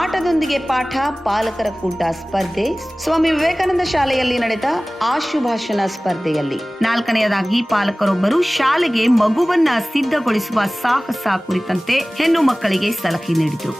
ಆಟದೊಂದಿಗೆ ಪಾಠ, ಪಾಲಕರ ಕೂಟ ಸ್ಪರ್ಧೆ, ಸ್ವಾಮಿ ವಿವೇಕಾನಂದ ಶಾಲೆಯಲ್ಲಿ ನಡೆದ ಆಶುಭಾಷಣ ಸ್ಪರ್ಧೆಯಲ್ಲಿ 4ನೇಯದಾಗಿ ಪಾಲಕರೊಬ್ಬರು ಶಾಲೆಗೆ ಮಗುವನ್ನ ಸಿದ್ಧಗೊಳಿಸುವ ಸಾಹಸ ಕುರಿತಂತೆ ಹೆಣ್ಣು ಮಕ್ಕಳಿಗೆ ಸಲಹೆ ನೀಡಿದರು.